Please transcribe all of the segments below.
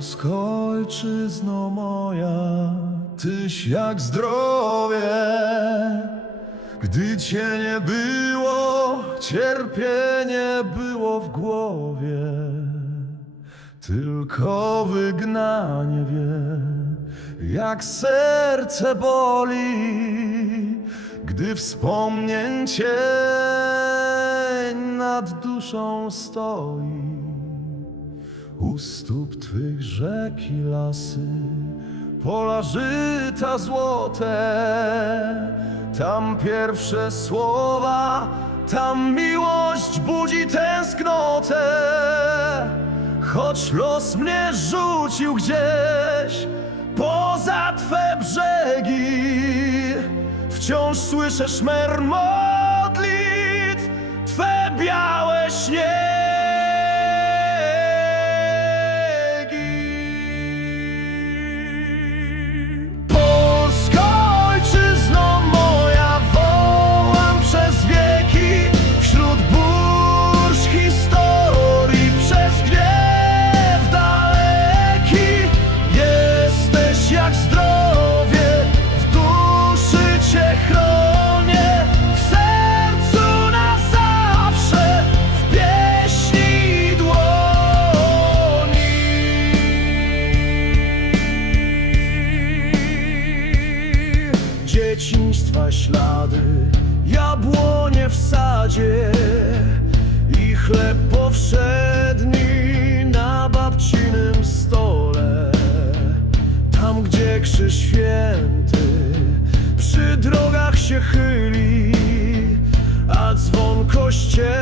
Polsko, ojczyzno moja, tyś jak zdrowie. Gdy cię nie było, cierpienie było w głowie. Tylko wygnanie wie, jak serce boli, gdy wspomnień cień nad duszą stoi. U stóp twych rzeki lasy, pola żyta złote, tam pierwsze słowa, tam miłość budzi tęsknotę. Choć los mnie rzucił gdzieś poza twe brzegi, wciąż słyszę szmer modlitw, twe białe śniegi. Ślady, jabłonie w sadzie i chleb powszedni na babcinym stole. Tam, gdzie krzyż święty przy drogach się chyli, a dzwon kościelny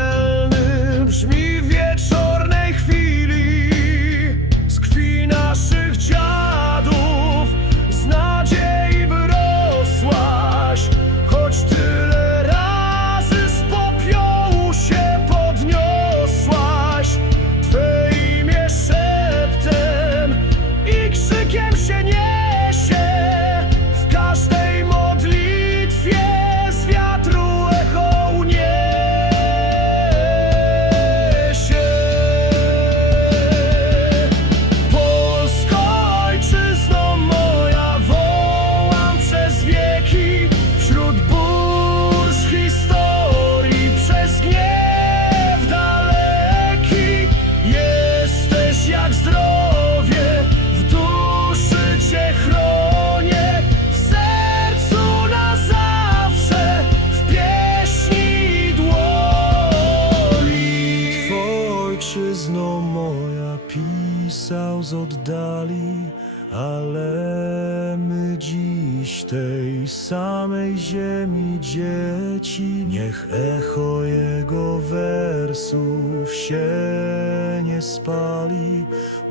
ojczyzno moja pisał z oddali, ale my dziś tej samej ziemi dzieci. Niech echo jego wersów się nie spali,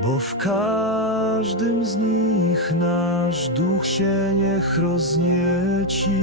bo w każdym z nich nasz duch się niech roznieci.